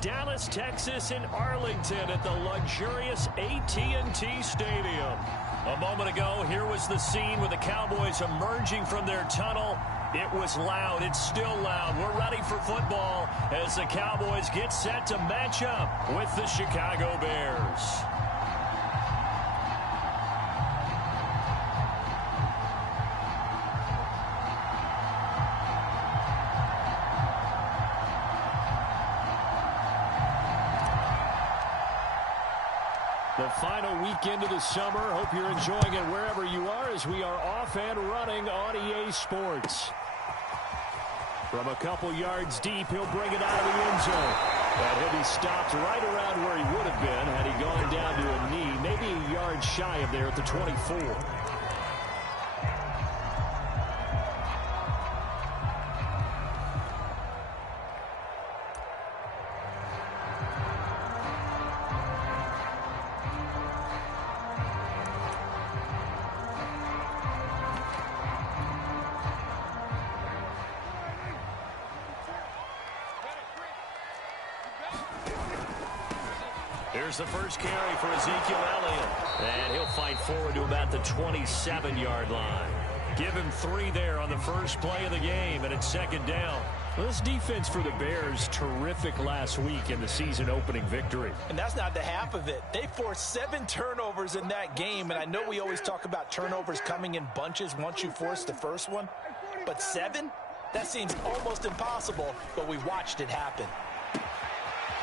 Dallas, Texas, in Arlington at the luxurious AT&T Stadium. A moment ago, here was the scene with the Cowboys emerging from their tunnel. It was loud. It's still loud. We're ready for football as the Cowboys get set to match up with the Chicago Bears. The final weekend of the summer. Hope you're enjoying it wherever you are as we are off and running on EA Sports. From a couple yards deep, he'll bring it out of the end zone. And he'll be stopped right around where he would have been had he gone down to a knee, maybe a yard shy of there at the 24. Here's the first carry for Ezekiel Elliott. And he'll fight forward to about the 27-yard line. Give him 3 there on the first play of the game, and it's second down. Well, this defense for the Bears, terrific last week in the season-opening victory. And that's not the half of it. They forced 7 turnovers in that game, and I know we always talk about turnovers coming in bunches once you force the first one. But 7? That seems almost impossible, but we watched it happen.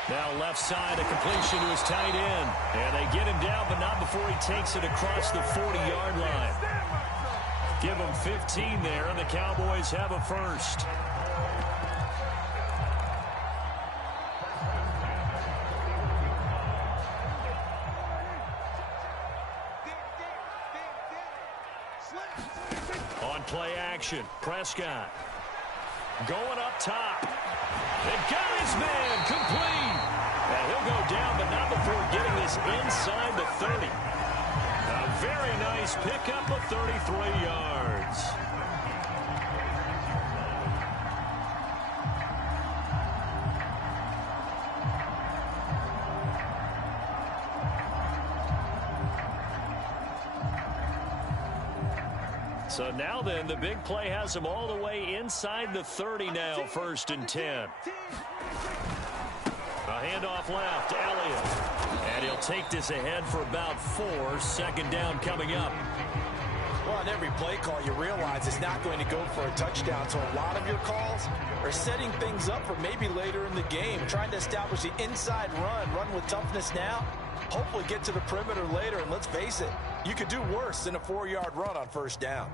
Now left side, a completion to his tight end. And they get him down, but not before he takes it across the 40-yard line. Give him 15 there, and the Cowboys have a first. On play action, Prescott. Going up top. And got his man complete. And he'll go down, but not before getting this inside the 30. A very nice pickup of 33 yards. So now then, the big play has him all the way inside the 30 now, 1st and 10. A handoff left, Elliott. And he'll take this ahead for about 4, 2nd down coming up. Well, on every play call, you realize it's not going to go for a touchdown. So a lot of your calls are setting things up for maybe later in the game, trying to establish the inside run with toughness now. Hopefully get to the perimeter later, and let's face it, you could do worse than a 4-yard run on 1st down.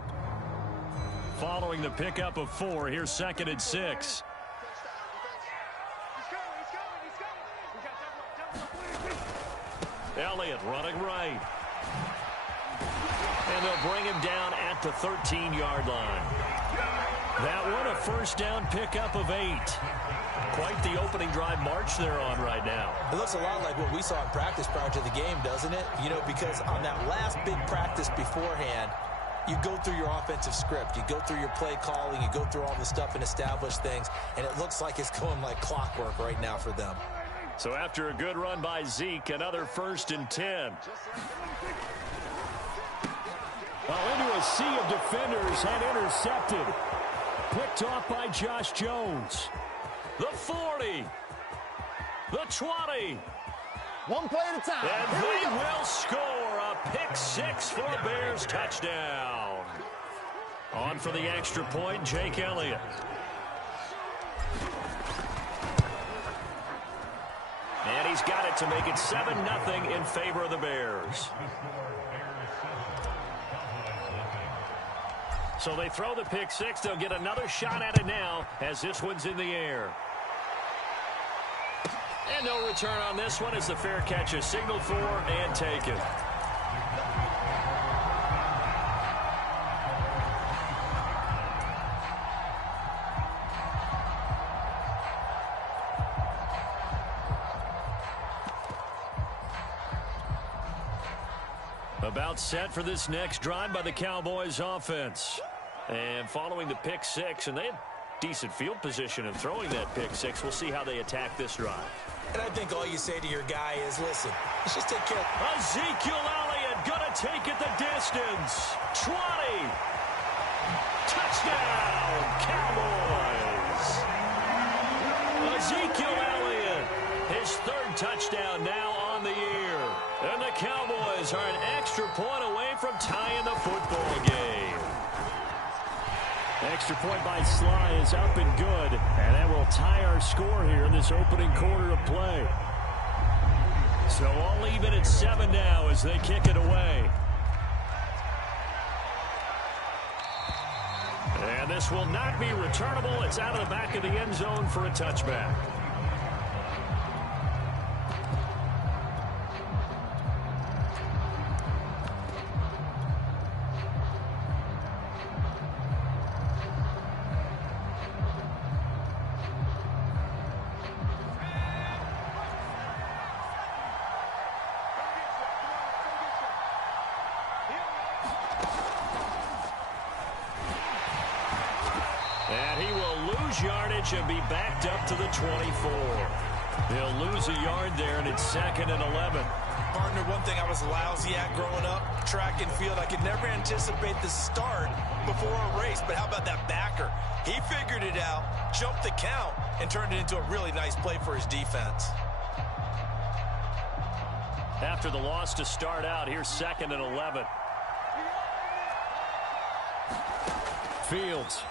Following the pickup of 4, here's 2nd and 6. Elliott running right. And they'll bring him down at the 13-yard line. That one a 1st down pickup of 8. Quite the opening drive march they're on right now. It looks a lot like what we saw in practice prior to the game, doesn't it? You know, because on that last big practice beforehand, you go through your offensive script. You go through your play calling. You go through all the stuff and establish things. And it looks like it's going like clockwork right now for them. So after a good run by Zeke, another 1st and 10. Into a sea of defenders and intercepted. Picked off by Josh Jones. The 40. The 20. One play at a time. And they will score a pick-6 for a Bears touchdown. On for the extra point, Jake Elliott. And he's got it to make it 7-0 in favor of the Bears. So they throw the pick-6. They'll get another shot at it now as this one's in the air. And no return on this one as the fair catch is signaled for and taken. About set for this next drive by the Cowboys offense. And following the pick-6, and they had decent field position and throwing that pick six. We'll see how they attack this drive. And I think all you say to your guy is, listen, let's just take care of Ezekiel Elliott going to take it the distance. 20. Touchdown, Cowboys. Ezekiel Elliott, his third touchdown now on the year. And the Cowboys are an extra point away from tying the football game. Extra point by Sly is up and good. And that will tie our score here in this opening quarter of play. So all even at 7 now as they kick it away. And this will not be returnable. It's out of the back of the end zone for a touchback. Yardage and be backed up to the 24. They'll lose a yard there, and it's 2nd and 11. Partner, one thing I was lousy at growing up, track and field. I could never anticipate the start before a race, but how about that backer? He figured it out, jumped the count, and turned it into a really nice play for his defense. After the loss to start out, here's 2nd and 11. Fields.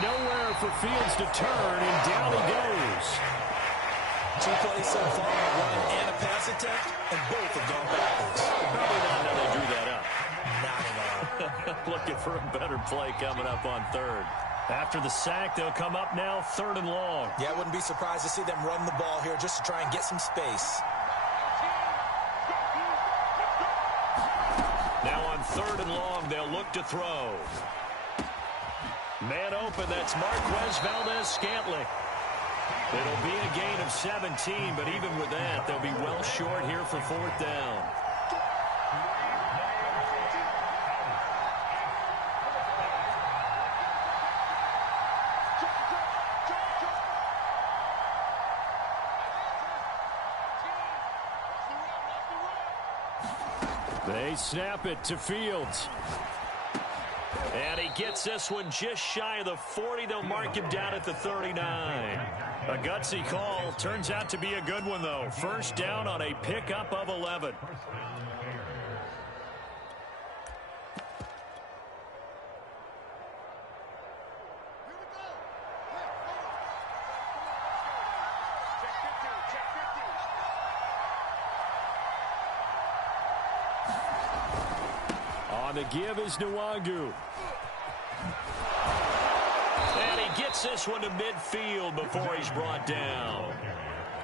Nowhere for Fields to turn, and down he goes. 2 plays so far, a run and a pass attempt, and both have gone backwards. Probably not how they drew that up. Not at all. Looking for a better play coming up on 3rd. After the sack, they'll come up now 3rd and long. Yeah, I wouldn't be surprised to see them run the ball here just to try and get some space. Now on 3rd and long, they'll look to throw. Man open, that's Marquez Valdez-Scantling. It'll be a gain of 17, but even with that, they'll be well short here for 4th down. They snap it to Fields. And he gets this one just shy of the 40. They'll mark him down at the 39. A gutsy call. Turns out to be a good one, though. 1st down on a pickup of 11. On the give is Nwangu. And he gets this one to midfield before he's brought down.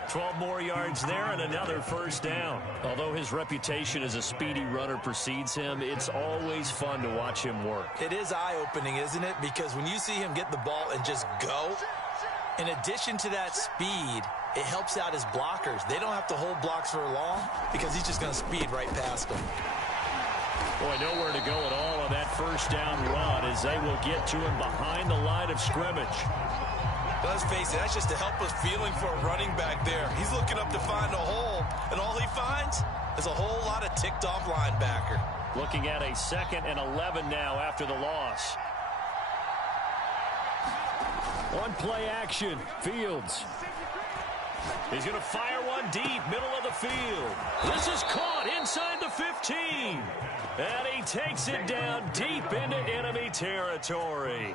12 more yards there and another 1st down. Although his reputation as a speedy runner precedes him, it's always fun to watch him work. It is eye-opening, isn't it? Because when you see him get the ball and just go, in addition to that speed, it helps out his blockers. They don't have to hold blocks for long because he's just going to speed right past them. Boy, nowhere to go at all on that 1st down run as they will get to him behind the line of scrimmage. Let's face it, that's just a helpless feeling for a running back there. He's looking up to find a hole, and all he finds is a whole lot of ticked-off linebacker. Looking at a 2nd and 11 now after the loss. On play action, Fields. He's going to fire one deep, middle of the field. This is caught inside the 15. And he takes it down deep into enemy territory.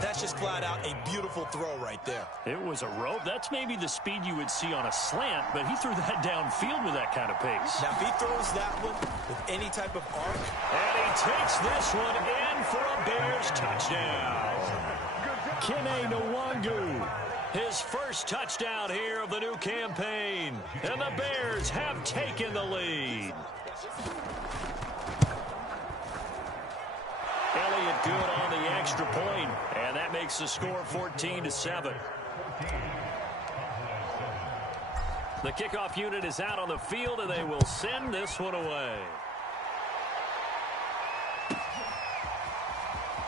That's just flat out a beautiful throw right there. It was a rope. That's maybe the speed you would see on a slant, but he threw that downfield with that kind of pace. Now, if he throws that one with any type of arc. And he takes this one in for a Bears touchdown. Kene Nwangu. His 1st touchdown here of the new campaign. And the Bears have taken the lead. Elliott good on the extra point, and that makes the score 14-7. The kickoff unit is out on the field, and they will send this one away.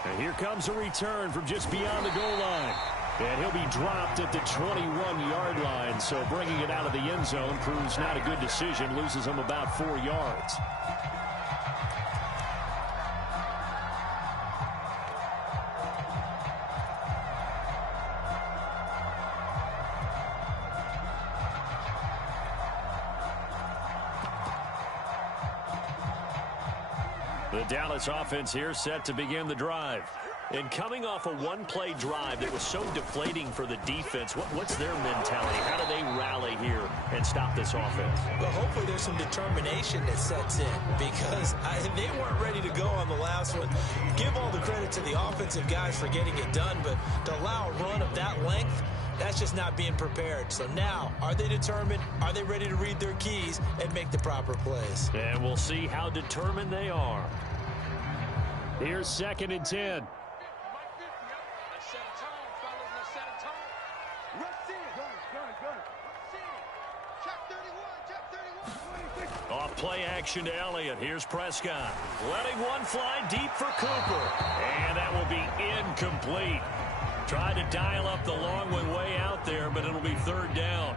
And here comes a return from just beyond the goal line. And he'll be dropped at the 21-yard line. So bringing it out of the end zone proves not a good decision. Loses him about 4 yards. The Dallas offense here set to begin the drive. And coming off a one-play drive that was so deflating for the defense, what's their mentality? How do they rally here and stop this offense? Well, hopefully there's some determination that sets in because they weren't ready to go on the last one. Give all the credit to the offensive guys for getting it done, but to allow a run of that length, that's just not being prepared. So now, are they determined? Are they ready to read their keys and make the proper plays? And we'll see how determined they are. Here's 2nd and 10. Off play action to Elliott. Here's Prescott. Letting one fly deep for Cooper. And that will be incomplete. Tried to dial up the long one way out there, but it'll be 3rd down.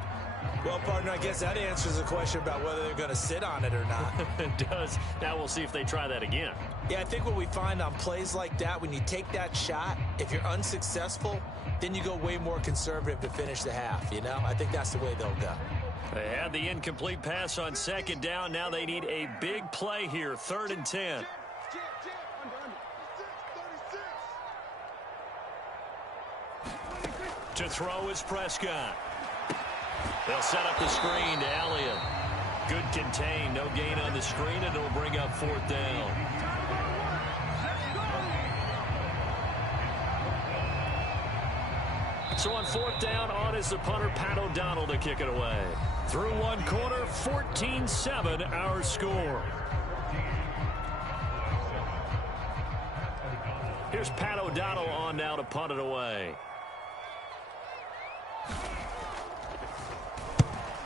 Well, partner, I guess that answers the question about whether they're going to sit on it or not. It does. Now we'll see if they try that again. Yeah, I think what we find on plays like that, when you take that shot, if you're unsuccessful, then you go way more conservative to finish the half, you know? I think that's the way they'll go. They had the incomplete pass on 2nd down. Now they need a big play here, 3rd and 10. To throw is Prescott. They'll set up the screen to Elliott. Good contain, no gain on the screen, and it'll bring up 4th down. So on 4th down, on is the punter, Pat O'Donnell, to kick it away. Through one quarter, 14-7 our score. Here's Pat O'Donnell on now to punt it away.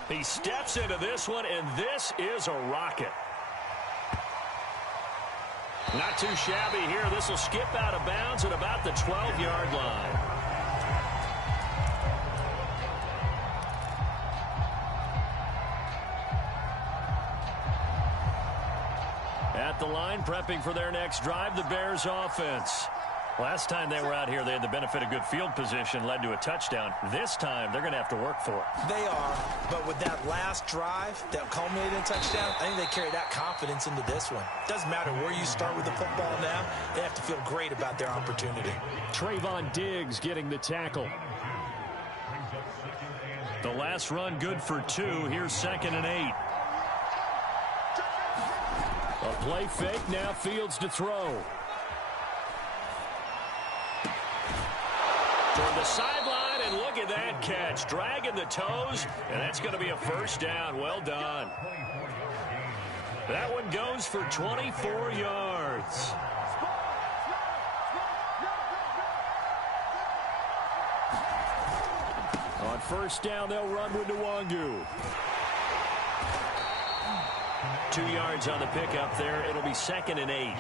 He steps into this one, and this is a rocket. Not too shabby here. This will skip out of bounds at about the 12-yard line. At the line, prepping for their next drive, the Bears offense. Last time they were out here, they had the benefit of good field position, led to a touchdown. This time, they're going to have to work for it. They are, but with that last drive that culminated in a touchdown, I think they carry that confidence into this one. Doesn't matter where you start with the football now, they have to feel great about their opportunity. Trayvon Diggs getting the tackle. The last run good for 2. Here's 2nd and 8. A play fake, now Fields to throw. Toward the sideline, and look at that catch. Dragging the toes, and that's going to be a 1st down. Well done. That one goes for 24 yards. On 1st down, they'll run with Nwangu. 2 yards on the pickup there. It'll be 2nd and 8.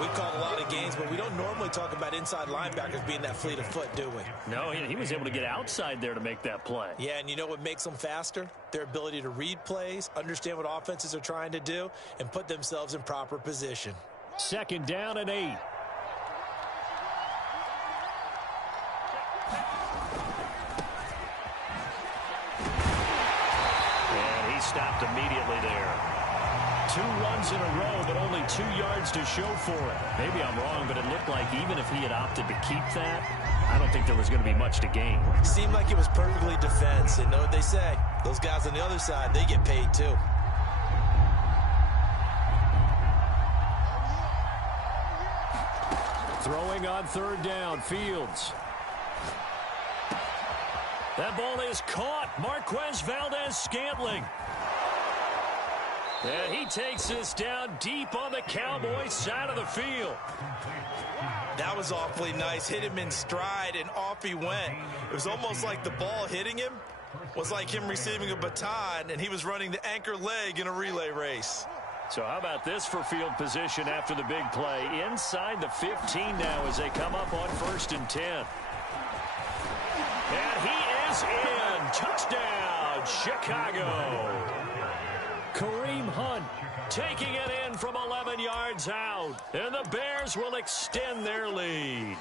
We've called a lot of games, but we don't normally talk about inside linebackers being that fleet of foot, do we? No, he was able to get outside there to make that play. Yeah, and you know what makes them faster? Their ability to read plays, understand what offenses are trying to do, and put themselves in proper position. 2nd down and 8. And he stopped immediately there. 2 runs in a row, but only 2 yards to show for it. Maybe I'm wrong, but it looked like even if he had opted to keep that, I don't think there was going to be much to gain. Seemed like it was perfectly defense. And know what they say? Those guys on the other side, they get paid too. Throwing on 3rd down, Fields. That ball is caught. Marquez Valdez-Scantling. And he takes this down deep on the Cowboys' side of the field. That was awfully nice. Hit him in stride, and off he went. It was almost like the ball hitting him was like him receiving a baton, and he was running the anchor leg in a relay race. So how about this for field position after the big play? Inside the 15 now as they come up on 1st and 10. And he is in. Touchdown, Chicago. Kareem Hunt taking it in from 11 yards out. And the Bears will extend their lead.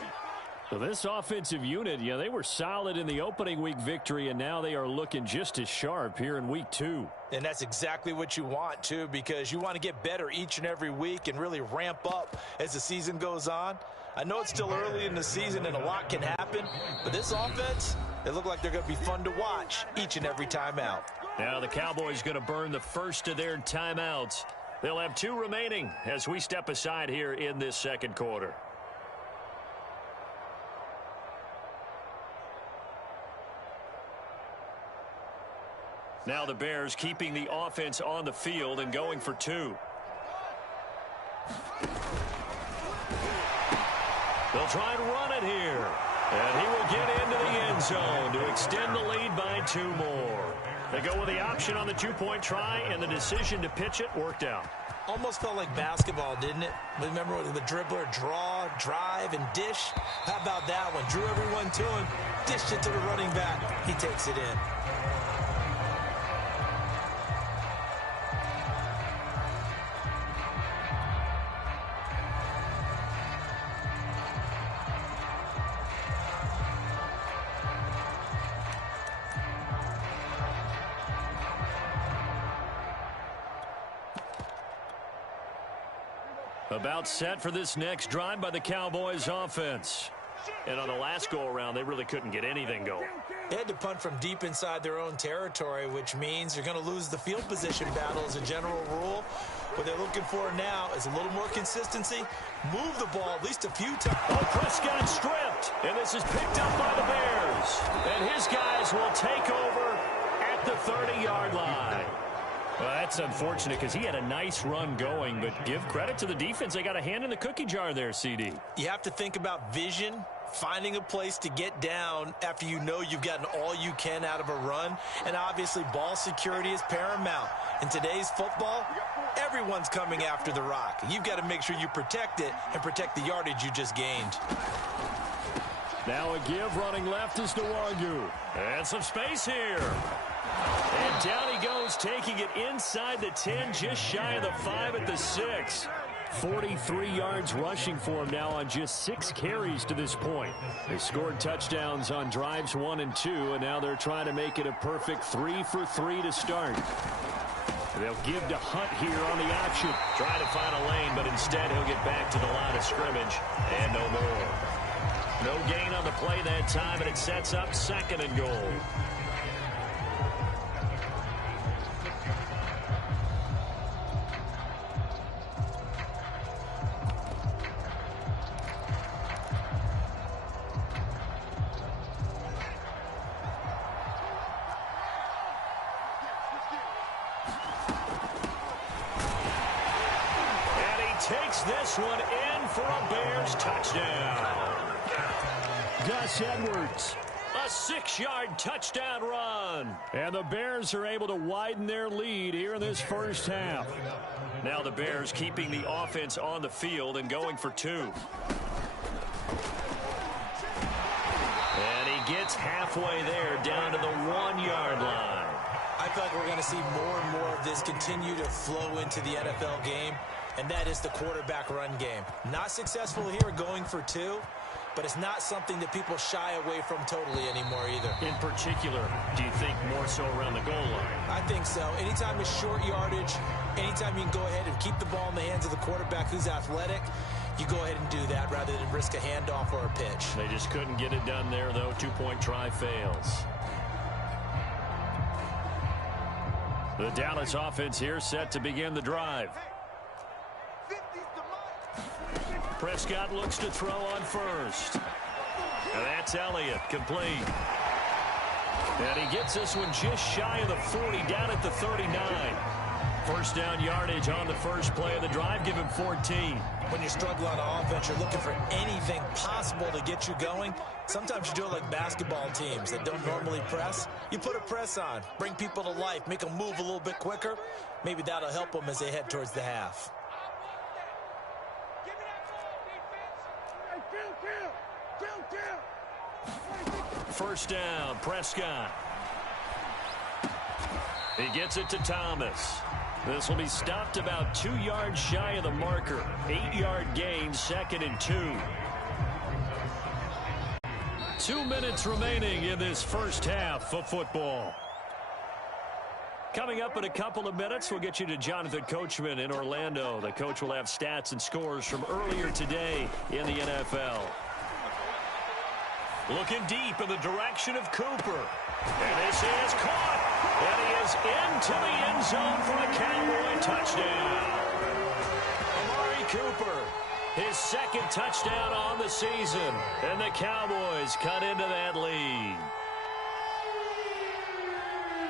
So this offensive unit, they were solid in the opening week victory, and now they are looking just as sharp here in week 2. And that's exactly what you want, too, because you want to get better each and every week and really ramp up as the season goes on. I know it's still early in the season and a lot can happen, but this offense, they look like they're going to be fun to watch each and every time out. Now the Cowboys going to burn the first of their timeouts. They'll have 2 remaining as we step aside here in this second quarter. Now the Bears keeping the offense on the field and going for 2. They'll try and run it here. And he will get into the end zone to extend the lead by 2 more. They go with the option on the 2-point try, and the decision to pitch it worked out. Almost felt like basketball, didn't it? Remember the dribbler, draw, drive, and dish? How about that one? Drew everyone to him, dished it to the running back. He takes it in. About set for this next drive by the Cowboys offense. And on the last go-around, they really couldn't get anything going. They had to punt from deep inside their own territory, which means you're going to lose the field position battle as a general rule. What they're looking for now is a little more consistency. Move the ball at least a few times. Oh, Prescott stripped. And this is picked up by the Bears. And his guys will take over at the 30-yard line. Well, that's unfortunate because he had a nice run going, but give credit to the defense. They got a hand in the cookie jar there, CD. You have to think about vision, finding a place to get down after you know you've gotten all you can out of a run, and obviously ball security is paramount. In today's football, everyone's coming after the rock. You've got to make sure you protect it and protect the yardage you just gained. Now a give running left is Nwangu. And some space here. And down he goes, taking it inside the 10, just shy of the 5 at the 6. 43 yards rushing for him now on just 6 carries to this point. They scored touchdowns on drives 1 and 2, and now they're trying to make it a perfect 3 for 3 to start. They'll give to Hunt here on the option. Trying to find a lane, but instead he'll get back to the line of scrimmage, and no more. No gain on the play that time, and it sets up 2nd and goal. Takes this one in for a Bears touchdown. Gus Edwards, a 6-yard touchdown run. And the Bears are able to widen their lead here in this first half. Now the Bears keeping the offense on the field and going for 2. And he gets halfway there down to the 1-yard line. I feel like we're going to see more and more of this continue to flow into the NFL game, and that is the quarterback run game. Not successful here going for 2, but it's not something that people shy away from totally anymore either. In particular, do you think more so around the goal line? I think so. Anytime it's short yardage, anytime you can go ahead and keep the ball in the hands of the quarterback who's athletic, you go ahead and do that rather than risk a handoff or a pitch. They just couldn't get it done there, though. 2-point try fails. The Dallas offense here set to begin the drive. Prescott looks to throw on first. And that's Elliott, complete. And he gets this one just shy of the 40, down at the 39. First down yardage on the first play of the drive. Give him 14. When you struggle on offense, you're looking for anything possible to get you going. Sometimes you do it like basketball teams that don't normally press. You put a press on, bring people to life, make them move a little bit quicker. Maybe that'll help them as they head towards the half. First down, Prescott. He gets it to Thomas. This will be stopped about 2 yards shy of the marker. 8-yard gain, 2nd and 2. 2 minutes remaining in this first half of football. Coming up in a couple of minutes, we'll get you to Jonathan Coachman in Orlando. The coach will have stats and scores from earlier today in the NFL. Looking deep in the direction of Cooper. And this is caught. And he is into the end zone for a Cowboy touchdown. Amari Cooper, his 2nd touchdown on the season. And the Cowboys cut into that lead.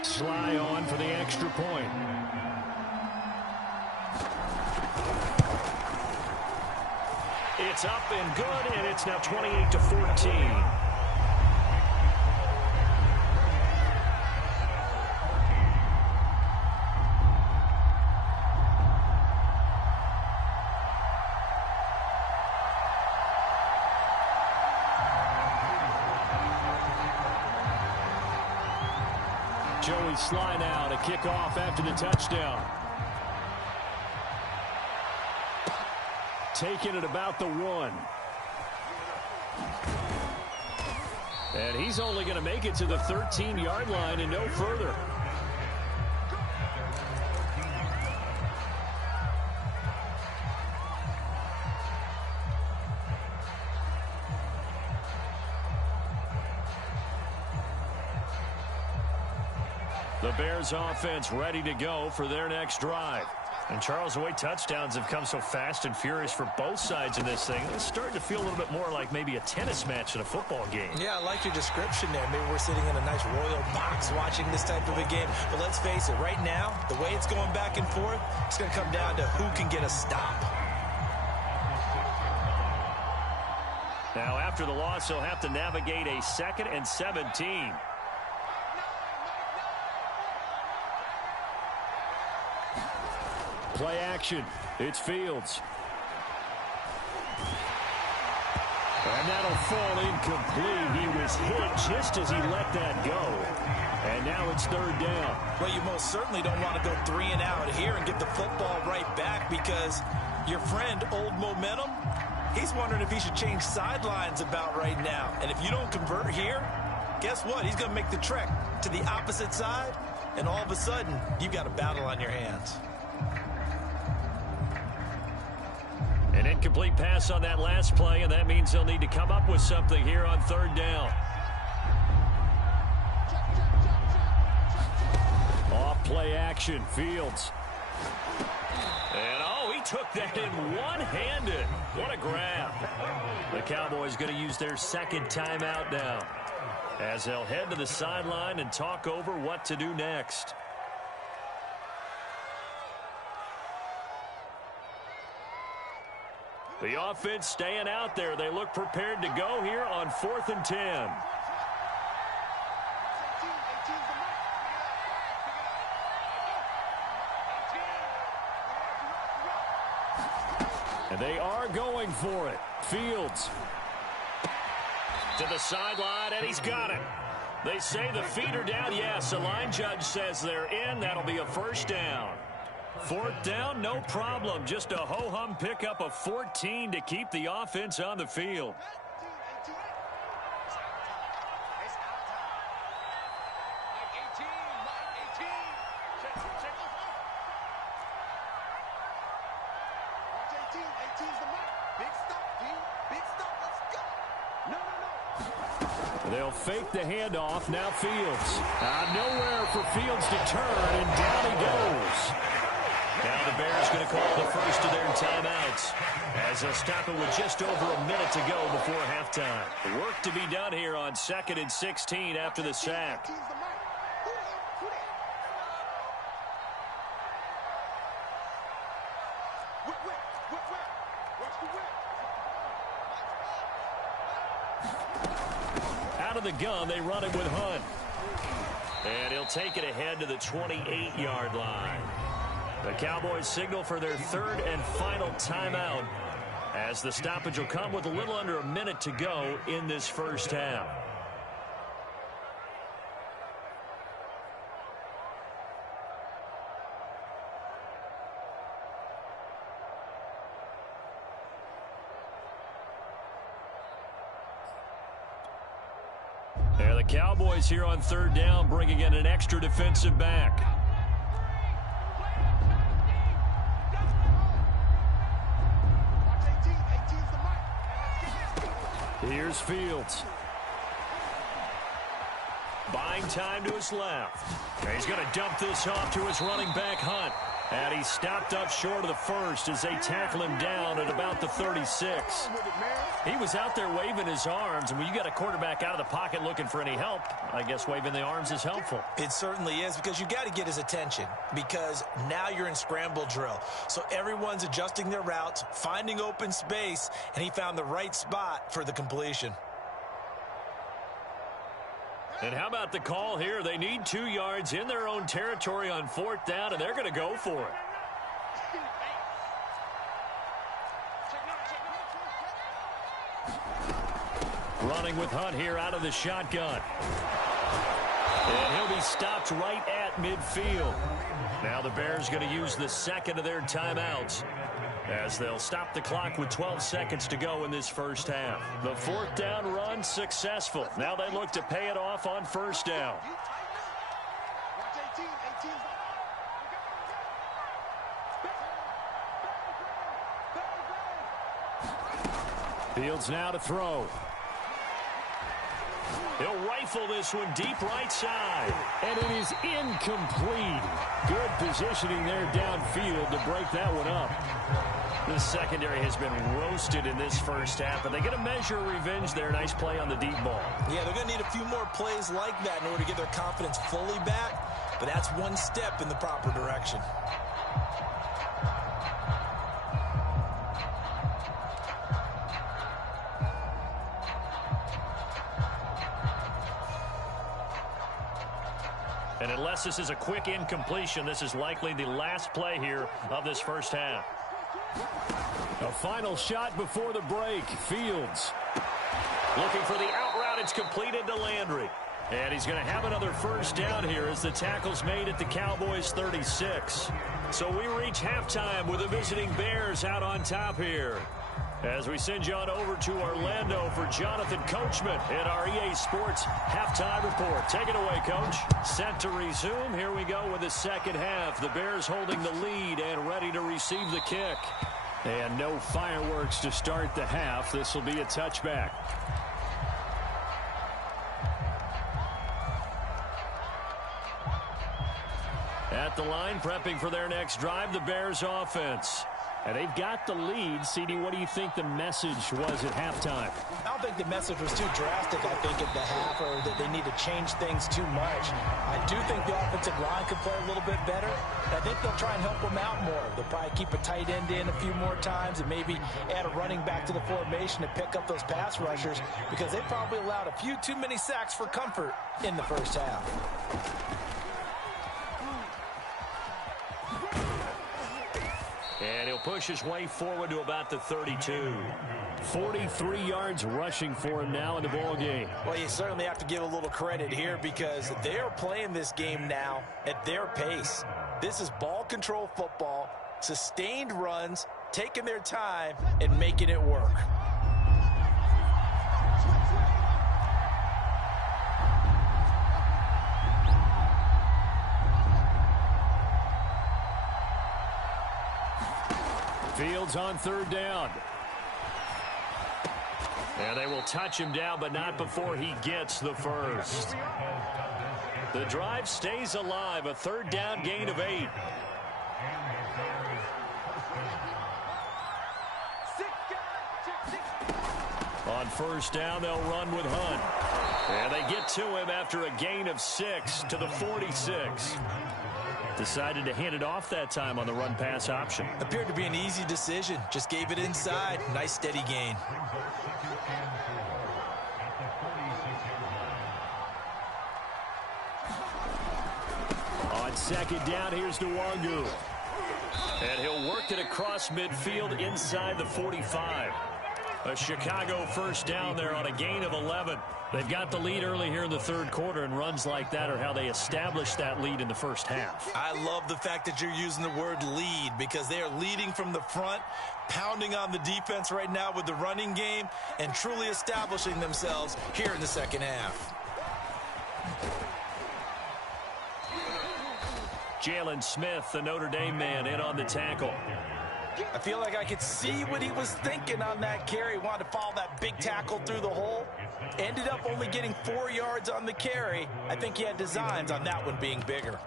Sly on for the extra point. It's up and good, and it's now 28-14. Joey Sly now to kick off after the touchdown. Taking it about the 1. And he's only going to make it to the 13-yard line and no further. The Bears offense ready to go for their next drive. And Charles, the way touchdowns have come so fast and furious for both sides in this thing, it's starting to feel a little bit more like maybe a tennis match in a football game. Yeah, I like your description there. Maybe we're sitting in a nice royal box watching this type of a game. But let's face it, right now, the way it's going back and forth, it's going to come down to who can get a stop. Now, after the loss, he'll have to navigate a 2nd and 17. Play action. It's Fields. And that'll fall incomplete. He was hit just as he let that go. And now it's 3rd down. Well, you most certainly don't want to go 3 and out here and get the football right back because your friend, Old Momentum, he's wondering if he should change sidelines about right now. And if you don't convert here, guess what? He's going to make the trek to the opposite side, and all of a sudden, you've got a battle on your hands. An incomplete pass on that last play, and that means they'll need to come up with something here on 3rd down. Off play action, Fields. And he took that in one-handed. What a grab. The Cowboys going to use their 2nd timeout now as they'll head to the sideline and talk over what to do next. The offense staying out there. They look prepared to go here on 4th and 10. And they are going for it. Fields to the sideline, and he's got it. They say the feet are down. Yes, the line judge says they're in. That'll be a 1st down. 4th down, no problem. Just a ho-hum pickup of 14 to keep the offense on the field. They'll fake the handoff. Now Fields. Nowhere for Fields to turn, and down he goes. Now the Bears going to call the first of their timeouts as they'll stop it with just over a minute to go before halftime. Work to be done here on 2nd and 16 after the sack. out of the gun. They run it with Hunt. And he'll take it ahead to the 28-yard line. The Cowboys signal for their third and final timeout, as the stoppage will come with a little under a minute to go in this first half. There the Cowboys here on third down, bringing in an extra defensive back. Here's Fields. Buying time to his left. And he's going to dump this off to his running back, Hunt. And he stopped up short of the first as they tackle him down at about the 36. He was out there waving his arms, and when you got a quarterback out of the pocket looking for any help, I guess waving the arms is helpful. It certainly is, because you got to get his attention, because now you're in scramble drill. So everyone's adjusting their routes, finding open space, and he found the right spot for the completion. And how about the call here? They need 2 yards in their own territory on fourth down, and they're going to go for it. Running with Hunt here out of the shotgun. And he'll be stopped right at midfield. Now the Bears going to use the second of their timeouts, as they'll stop the clock with 12 seconds to go in this first half. The fourth down run successful. Now they look to pay it off on first down. Fields now to throw. He'll rifle this one deep right side. And it is incomplete. Good positioning there downfield to break that one up. The secondary has been roasted in this first half, but they get a measure of revenge there. Nice play on the deep ball. Yeah, they're going to need a few more plays like that in order to get their confidence fully back, but that's one step in the proper direction. And unless this is a quick incompletion, this is likely the last play here of this first half. A final shot before the break. Fields looking for the out route. It's completed to Landry. And he's going to have another first down here as the tackle's made at the Cowboys' 36. So we reach halftime with the visiting Bears out on top here, as we send you on over to Orlando for Jonathan Coachman in our EA Sports Halftime Report. Take it away, Coach. Set to resume. Here we go with the second half. The Bears holding the lead and ready to receive the kick. And no fireworks to start the half. This will be a touchback. At the line, prepping for their next drive, the Bears offense. And they've got the lead. CD, what do you think the message was at halftime? I don't think the message was too drastic, I think, at the half, or that they need to change things too much. I do think the offensive line could play a little bit better. I think they'll try and help them out more. They'll probably keep a tight end in a few more times and maybe add a running back to the formation to pick up those pass rushers, because they probably allowed a few too many sacks for comfort in the first half. And he'll push his way forward to about the 32. 43 yards rushing for him now in the ball game. Well, you certainly have to give a little credit here, because they're playing this game now at their pace. This is ball control football, sustained runs, taking their time, and making it work. Fields on third down. And they will touch him down, but not before he gets the first. The drive stays alive, a third down gain of 8. On first down, they'll run with Hunt. And they get to him after a gain of 6 to the 46. Decided to hand it off that time on the run-pass option. Appeared to be an easy decision. Just gave it inside. Nice, steady gain. On second down, here's Nwangu. And he'll work it across midfield inside the 45. A Chicago first down there on a gain of 11. They've got the lead early here in the third quarter, and runs like that are how they established that lead in the first half. I love the fact that you're using the word lead, because they are leading from the front, pounding on the defense right now with the running game, and truly establishing themselves here in the second half. Jalen Smith, the Notre Dame man, in on the tackle. I feel like I could see what he was thinking on that carry. Wanted to follow that big tackle through the hole. Ended up only getting 4 yards on the carry. I think he had designs on that one being bigger.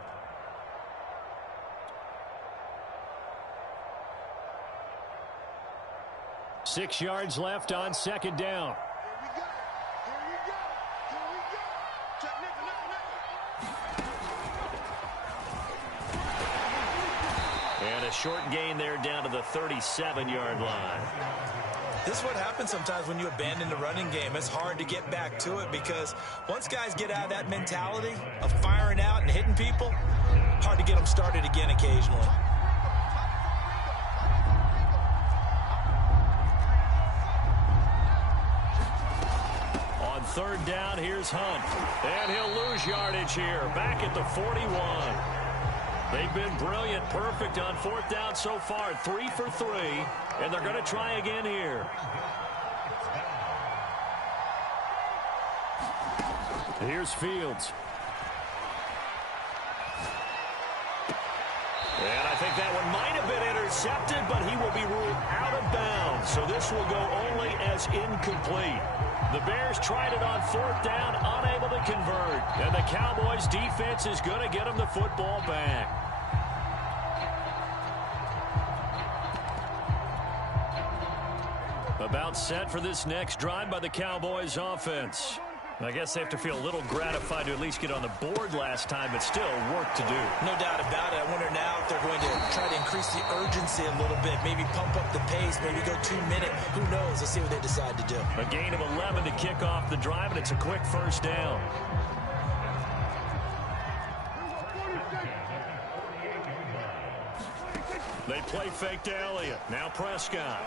Six yards left on second down. And a short gain there down to the 37-yard line. This is what happens sometimes when you abandon the running game. It's hard to get back to it, because once guys get out of that mentality of firing out and hitting people, hard to get them started again occasionally. On third down, here's Hunt. And he'll lose yardage here, back at the 41. They've been brilliant, perfect on fourth down so far, 3 for 3, and they're going to try again here. Here's Fields. And I think that one might have been intercepted, but he will be ruled out of bounds, so this will go only as incomplete. The Bears tried it on fourth down, unable to convert, and the Cowboys' defense is going to get them the football back. About set for this next drive by the Cowboys offense. I guess they have to feel a little gratified to at least get on the board last time, but still work to do. No doubt about it. I wonder now if they're going to try to increase the urgency a little bit, maybe pump up the pace, maybe go 2 minute. Who knows? Let's see what they decide to do. A gain of 11 to kick off the drive, and it's a quick first down. They play fake to Elliott. Now Prescott.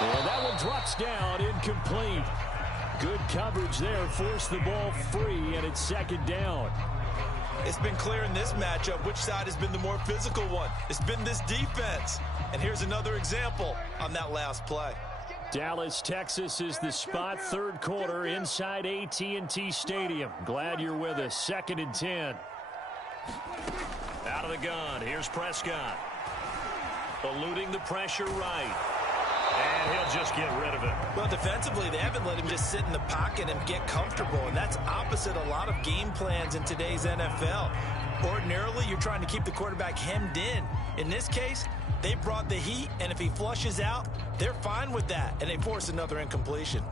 And that one drops down, incomplete. Good coverage there, forced the ball free, and it's second down. It's been clear in this matchup which side has been the more physical one. It's been this defense. And here's another example on that last play. Dallas, Texas is the spot, third quarter inside AT&T Stadium. Glad you're with us. 2nd and 10. Out of the gun, here's Prescott. Eluding the pressure right. And he'll just get rid of it. Well, defensively, they haven't let him just sit in the pocket and get comfortable, and that's opposite a lot of game plans in today's NFL. Ordinarily, you're trying to keep the quarterback hemmed in. In this case, they brought the heat, and if he flushes out, they're fine with that, and they force another incompletion.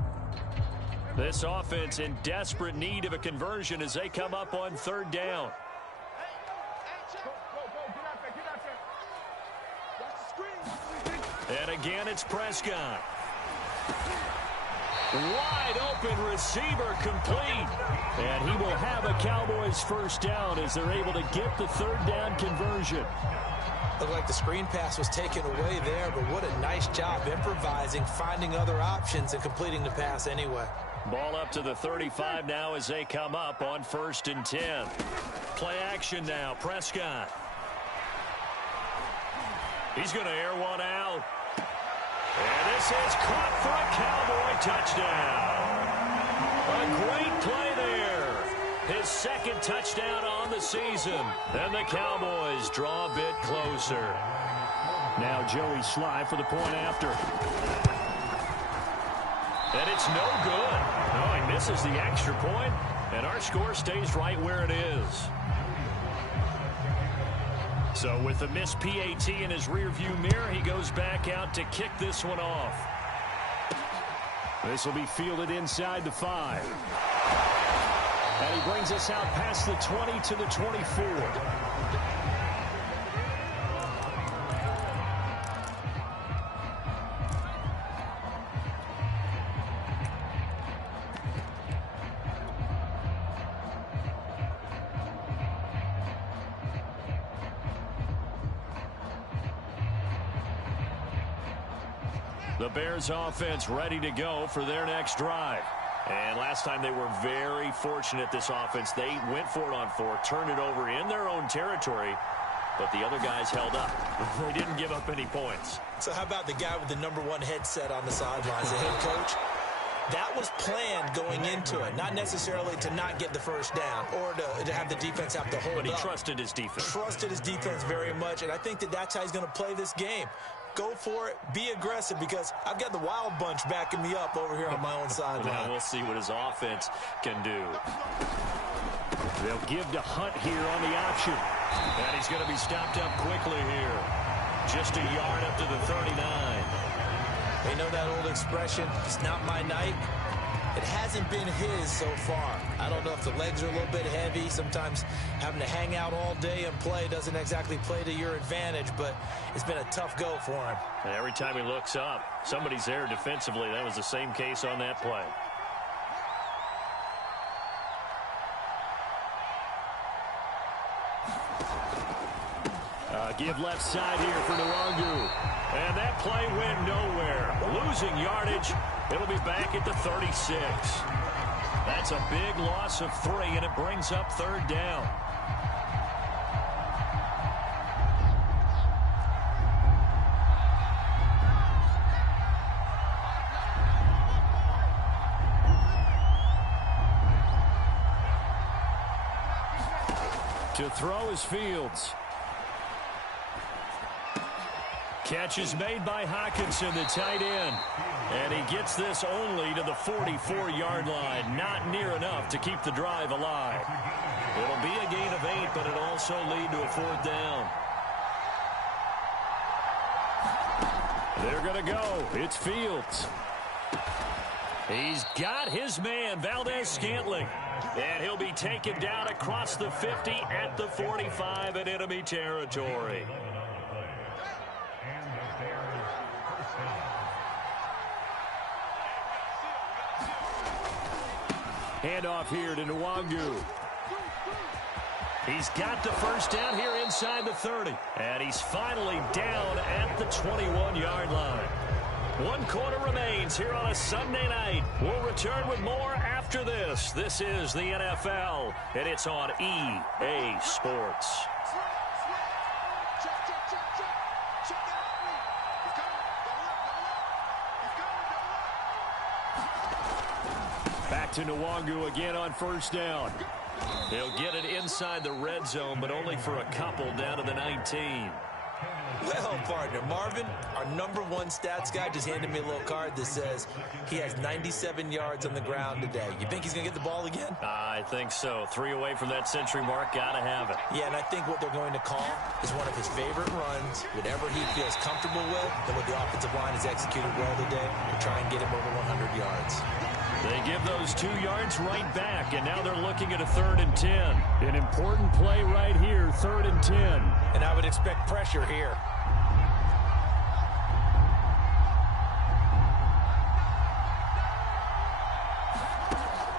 This offense in desperate need of a conversion as they come up on third down. And again, it's Prescott. Wide open receiver, complete. And he will have a Cowboys first down as they're able to get the third down conversion. Looked like the screen pass was taken away there, but what a nice job improvising, finding other options, and completing the pass anyway. Ball up to the 35 now as they come up on 1st and 10. Play action now, Prescott. He's going to air one out. And this is caught for a Cowboy touchdown. A great play there. His 2nd touchdown on the season. And the Cowboys draw a bit closer. Now Joey Sly for the point after. And it's no good. No, he misses the extra point, and our score stays right where it is. So with the missed PAT in his rearview mirror, he goes back out to kick this one off. This will be fielded inside the 5. And he brings us out past the 20 to the 24. The Bears offense ready to go for their next drive. And last time they were very fortunate, this offense. They went for it on 4, turned it over in their own territory, but the other guys held up. They didn't give up any points. So how about the guy with the #1 headset on the sidelines, the head coach? That was planned going into it, not necessarily to not get the first down or to have the defense have to hold up. But he trusted his defense. Trusted his defense very much, and I think that's how he's going to play this game. Go for it, be aggressive, because I've got the wild bunch backing me up over here on my own sideline. Now we'll see what his offense can do. They'll give to Hunt here on the option. And he's going to be stopped up quickly here. Just a yard up to the 39. They know that old expression, it's not my night. It hasn't been his so far. I don't know if the legs are a little bit heavy. Sometimes having to hang out all day and play doesn't exactly play to your advantage, but it's been a tough go for him. And every time he looks up, somebody's there defensively. That was the same case on that play. Give left side here for Nwangu. And that play went nowhere. Losing yardage. It'll be back at the 36. That's a big loss of 3, and it brings up 3rd down. To throw is Fields. Catch is made by Hockenson, the tight end. And he gets this only to the 44-yard line. Not near enough to keep the drive alive. It'll be a gain of 8, but it'll also lead to a 4th down. They're going to go. It's Fields. He's got his man, Valdez-Scantling. And he'll be taken down across the 50 at the 45 in enemy territory. Handoff here to Nwangu. He's got the first down here inside the 30. And he's finally down at the 21-yard line. 1 quarter remains here on a Sunday night. We'll return with more after this. This is the NFL, and it's on EA Sports. Back to Nwangu again on first down. He'll get it inside the red zone, but only for a couple down to the 19. Well, partner, Marvin, our #1 stats guy, just handed me a little card that says he has 97 yards on the ground today. You think he's going to get the ball again? I think so. 3 away from that century mark. Got to have it. Yeah, and I think what they're going to call is one of his favorite runs, whatever he feels comfortable with, and what the offensive line has executed well today, to try and get him over 100 yards. They give those 2 yards right back, and now they're looking at a 3rd and 10. An important play right here, 3rd and 10. And I would expect pressure here.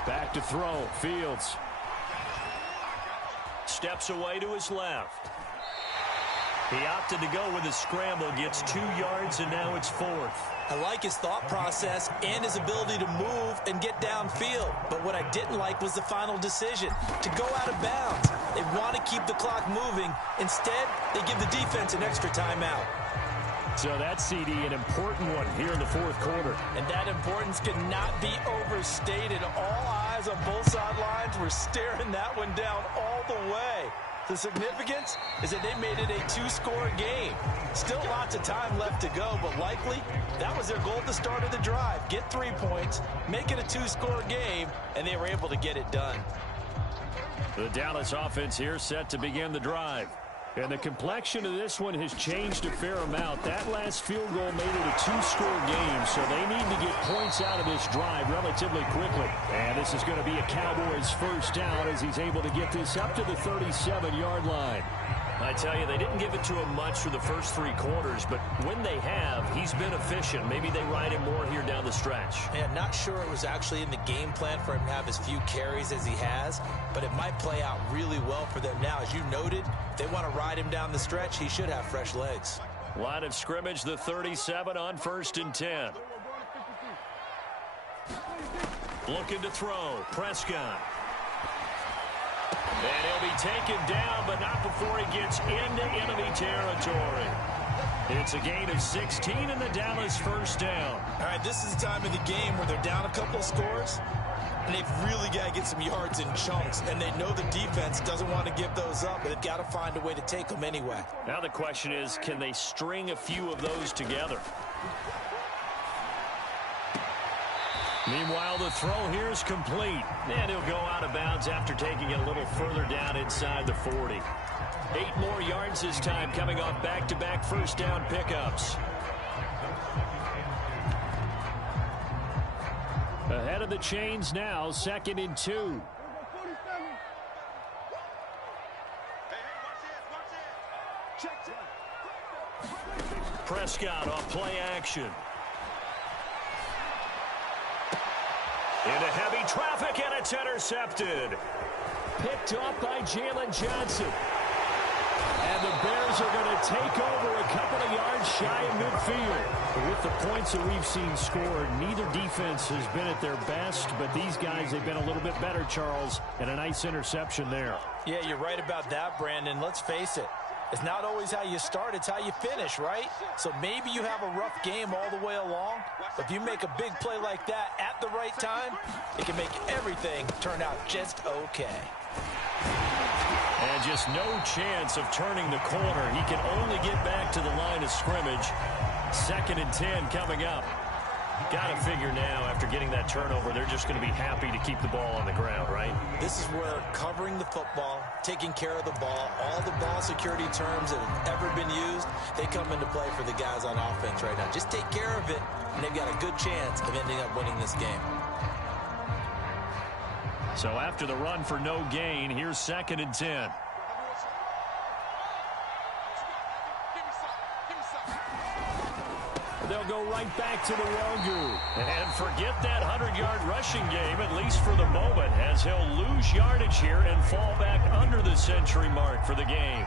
Back to throw, Fields. Steps away to his left. He opted to go with a scramble, gets 2 yards, and now it's 4th. I like his thought process and his ability to move and get downfield. But what I didn't like was the final decision, to go out of bounds. They want to keep the clock moving. Instead, they give the defense an extra timeout. So that's, CD, an important one here in the 4th quarter. And that importance cannot be overstated. All eyes on both sidelines were staring that one down all the way. The significance is that they made it a 2-score game. Still lots of time left to go, but likely that was their goal at the start of the drive. Get 3 points, make it a 2-score game, and they were able to get it done. The Dallas offense here set to begin the drive. And the complexion of this one has changed a fair amount. That last field goal made it a 2-score game, so they need to get points out of this drive relatively quickly. And this is going to be a Cowboys first down as he's able to get this up to the 37-yard line. I tell you, they didn't give it to him much for the first 3 quarters, but when they have, he's been efficient. Maybe they ride him more here down the stretch. Yeah, not sure it was actually in the game plan for him to have as few carries as he has, but it might play out really well for them now. As you noted, if they want to ride him down the stretch, he should have fresh legs. Line of scrimmage, the 37 on 1st and 10. Looking to throw. Prescott. And he'll be taken down, but not before he gets into enemy territory. It's a gain of 16 and the Dallas first down. All right, this is the time of the game where they're down a couple of scores, and they've really got to get some yards in chunks, and they know the defense doesn't want to give those up, but they've got to find a way to take them anyway. Now the question is, can they string a few of those together? Meanwhile, the throw here is complete, and he'll go out of bounds after taking it a little further down inside the 40. 8 more yards this time, coming off back-to-back first down pickups. Ahead of the chains now, 2nd and 2. Prescott off play action. Into heavy traffic, and it's intercepted. Picked off by Jalen Johnson. And the Bears are going to take over a couple of yards shy of midfield. But with the points that we've seen scored, neither defense has been at their best, but these guys have been a little bit better, Charles, and a nice interception there. Yeah, you're right about that, Brandon. Let's face it. It's not always how you start, it's how you finish, right? So maybe you have a rough game all the way along, but if you make a big play like that at the right time, it can make everything turn out just okay. And just no chance of turning the corner. He can only get back to the line of scrimmage. 2nd and 10 coming up. Got to figure now, after getting that turnover, they're just going to be happy to keep the ball on the ground, right? This is where covering the football, taking care of the ball, all the ball security terms that have ever been used, they come into play for the guys on offense right now. Just take care of it, and they've got a good chance of ending up winning this game. So after the run for no gain, here's 2nd and 10. They'll go right back to the Wangu. And forget that 100-yard rushing game, at least for the moment, as he'll lose yardage here and fall back under the century mark for the game.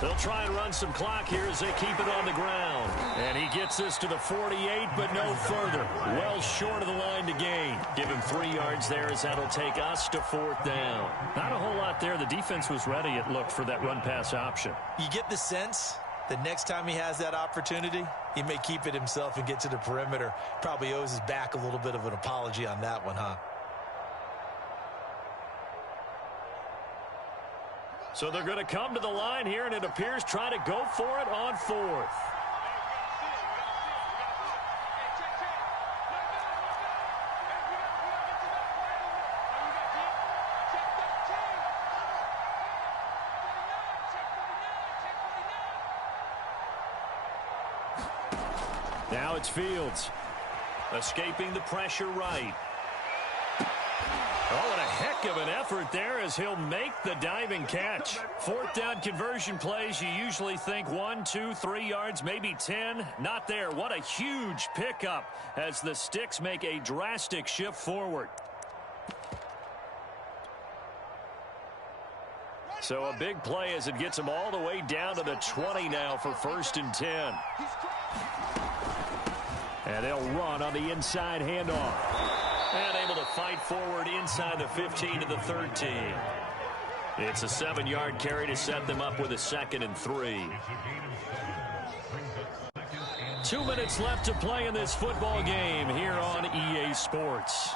They'll try and run some clock here as they keep it on the ground. And he gets this to the 48, but no further. Well short of the line to gain. Give him 3 yards there as that'll take us to 4th down. Not a whole lot there. The defense was ready, it looked, for that run-pass option. You get the sense that next time he has that opportunity, he may keep it himself and get to the perimeter. Probably owes his back a little bit of an apology on that one, huh? So they're going to come to the line here, and it appears trying to go for it on 4th. Now it's Fields. Escaping the pressure right. Oh, and a heck of an effort there as he'll make the diving catch. 4th down conversion plays, you usually think 1, 2, 3 yards, maybe 10. Not there. What a huge pickup as the Sticks make a drastic shift forward. So a big play as it gets them all the way down to the 20 now for 1st and 10. And they'll run on the inside handoff. And able to fight forward inside the 15 to the 13. It's a 7-yard carry to set them up with a 2nd and 3. 2 minutes left to play in this football game here on EA Sports.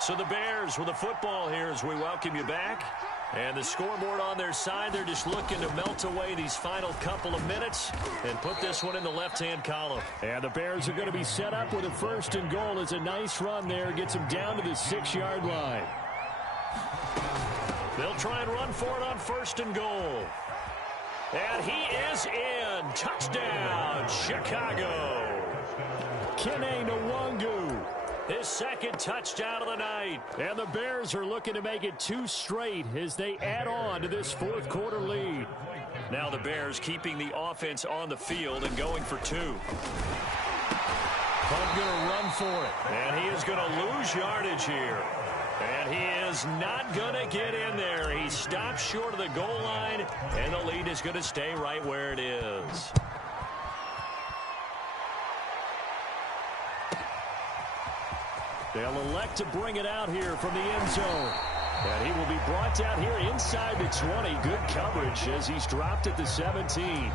So the Bears with the football here as we welcome you back. And the scoreboard on their side, they're just looking to melt away these final couple of minutes and put this one in the left-hand column. And the Bears are going to be set up with a 1st and goal. It's a nice run there. Gets them down to the 6-yard line. They'll try and run for it on 1st and goal. And he is in. Touchdown, Chicago. Kene Nwangu. His 2nd touchdown of the night. And the Bears are looking to make it 2 straight as they add on to this 4th quarter lead. Now the Bears keeping the offense on the field and going for 2. Hunt going to run for it. And he is going to lose yardage here. And he is not going to get in there. He stopped short of the goal line, and the lead is going to stay right where it is. They'll elect to bring it out here from the end zone. And he will be brought down here inside the 20. Good coverage as he's dropped at the 17.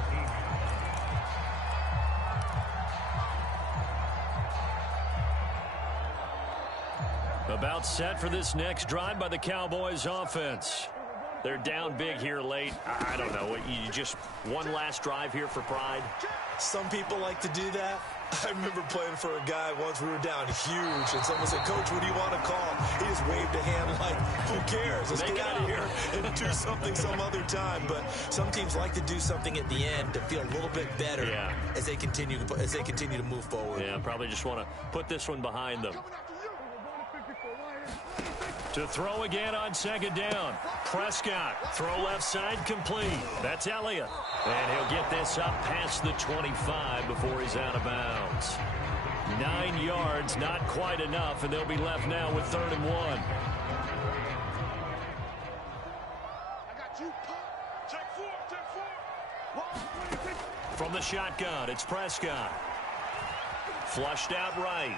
About set for this next drive by the Cowboys offense. They're down big here late. I don't know. You just one last drive here for pride? Some people like to do that. I remember playing for a guy once. We were down huge, and someone said, "Coach, what do you want to call?" He just waved a hand like, "Who cares? Let's get out of here and do something some other time." But some teams like to do something at the end to feel a little bit better as they continue to move forward. Yeah, probably just want to put this one behind them. To throw again on second down. Prescott, throw left side, complete. That's Elliott. And he'll get this up past the 25 before he's out of bounds. 9 yards, not quite enough, and they'll be left now with 3rd and 1. From the shotgun, it's Prescott. Flushed out right.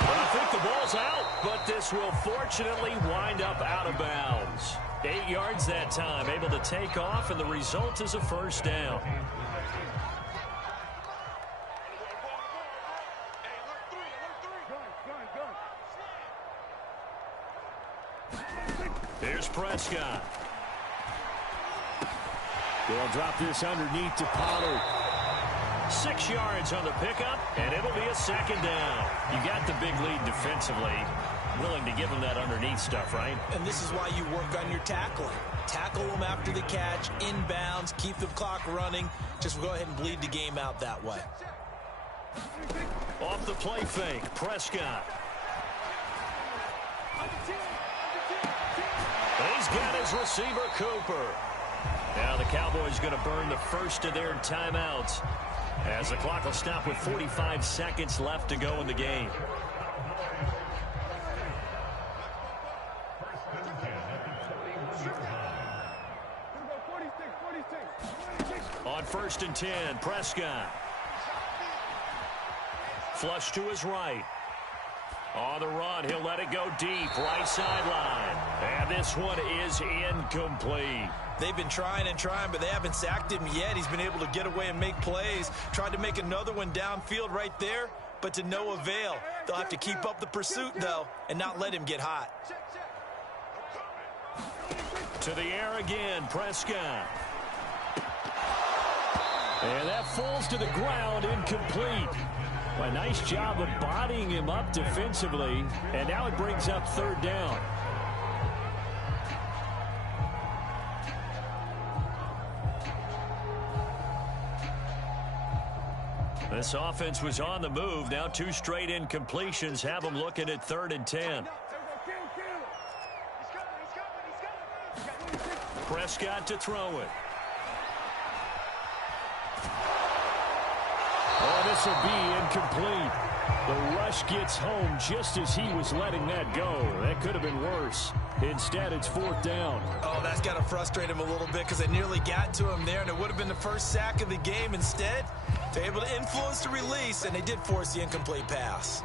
Well, I think the ball's out, but this will fortunately wind up out of bounds. 8 yards that time, able to take off, and the result is a first down. Here's Prescott. They'll drop this underneath to Pollard. 6 yards on the pickup, and it'll be a second down. You got the big lead defensively. Willing to give them that underneath stuff, right? And this is why you work on your tackling. Tackle them after the catch, inbounds, keep the clock running. Just go ahead and bleed the game out that way. Off the play fake, Prescott. He's got his receiver, Cooper. Now the Cowboys going to burn the first of their timeouts, as the clock will stop with 45 seconds left to go in the game. On 1st and 10, Prescott. Flush to his right. On the run, he'll let it go deep, right sideline. And this one is incomplete. They've been trying and trying, but they haven't sacked him yet. He's been able to get away and make plays. Tried to make another one downfield right there, but to no avail. They'll have to keep up the pursuit, though, and not let him get hot. To the air again, Prescott. And that falls to the ground, incomplete. A nice job of bodying him up defensively, and now it brings up 3rd down. This offense was on the move. Now 2 straight incompletions have them looking at 3rd and 10. Prescott to throw it. Oh, this will be incomplete. The rush gets home just as he was letting that go. That could have been worse. Instead, it's 4th down. Oh, that's got to frustrate him a little bit because they nearly got to him there, and it would have been the first sack of the game. Instead, they're able to influence the release, and they did force the incomplete pass.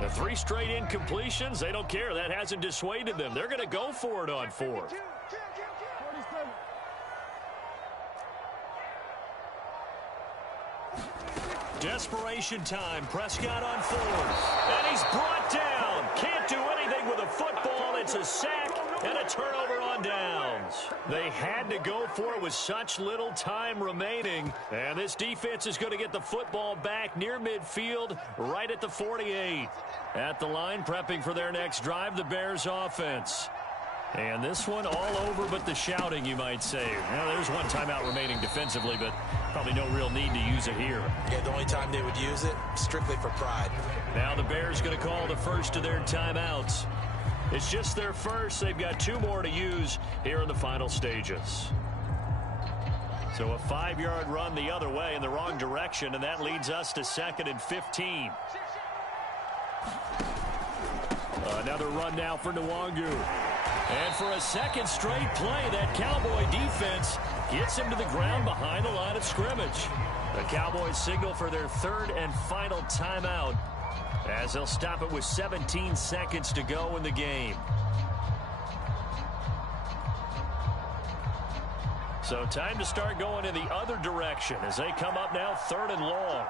The 3 straight incompletions, they don't care. That hasn't dissuaded them. They're going to go for it on 4th. Desperation time. Prescott on 4th. And he's brought down. Can't do anything with a football. It's a sack, And a turnover on downs. They had to go for it with such little time remaining. And this defense is going to get the football back near midfield, right at the 48. At the line, prepping for their next drive, the Bears offense. And this one all over but the shouting, you might say. Now, there's one timeout remaining defensively, but probably no real need to use it here. Yeah, the only time they would use it, strictly for pride. Now the Bears going to call the first of their timeouts. It's just their first. They've got 2 more to use here in the final stages. So a 5-yard run the other way in the wrong direction, and that leads us to 2nd and 15. Another run now for Nwangu. And for a second straight play, that Cowboy defense gets him to the ground behind the line of scrimmage. The Cowboys signal for their 3rd and final timeout, as they'll stop it with 17 seconds to go in the game. So time to start going in the other direction as they come up now 3rd and long.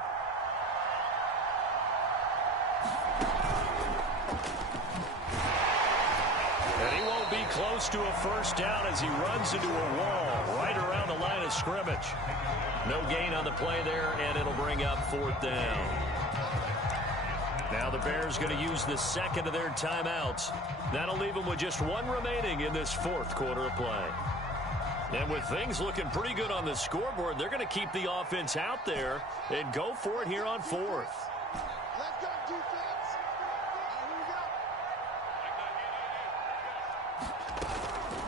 And he won't be close to a first down as he runs into a wall right around the line of scrimmage. No gain on the play there, and it'll bring up 4th down. Now the Bears going to use the 2nd of their timeouts. That'll leave them with just 1 remaining in this 4th quarter of play. And with things looking pretty good on the scoreboard, they're going to keep the offense out there and go for it here on 4th. Let's go, defense. Here we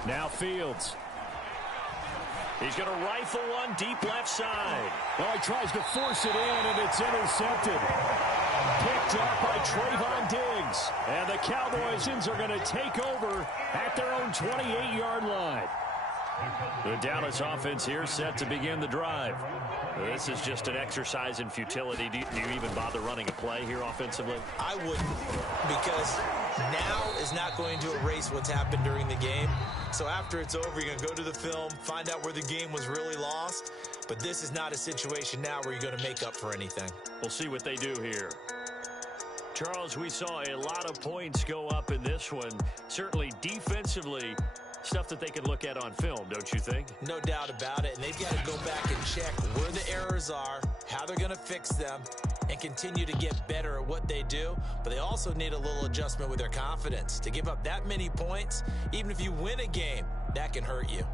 go. Now Fields. He's going to rifle one deep left side. Well, he tries to force it in, and it's intercepted. Picked up by Trayvon Diggs. And the Cowboys are going to take over at their own 28-yard line. The Dallas offense here set to begin the drive. This is just an exercise in futility. Do you even bother running a play here offensively? I wouldn't, because now is not going to erase what's happened during the game. So after it's over, you're going to go to the film, find out where the game was really lost. But this is not a situation now where you're going to make up for anything. We'll see what they do here. Charles, we saw a lot of points go up in this one. Certainly defensively, stuff that they can look at on film, don't you think? No doubt about it. And they've got to go back and check where the errors are, how they're going to fix them, and continue to get better at what they do. But they also need a little adjustment with their confidence. To give up that many points, even if you win a game, that can hurt you.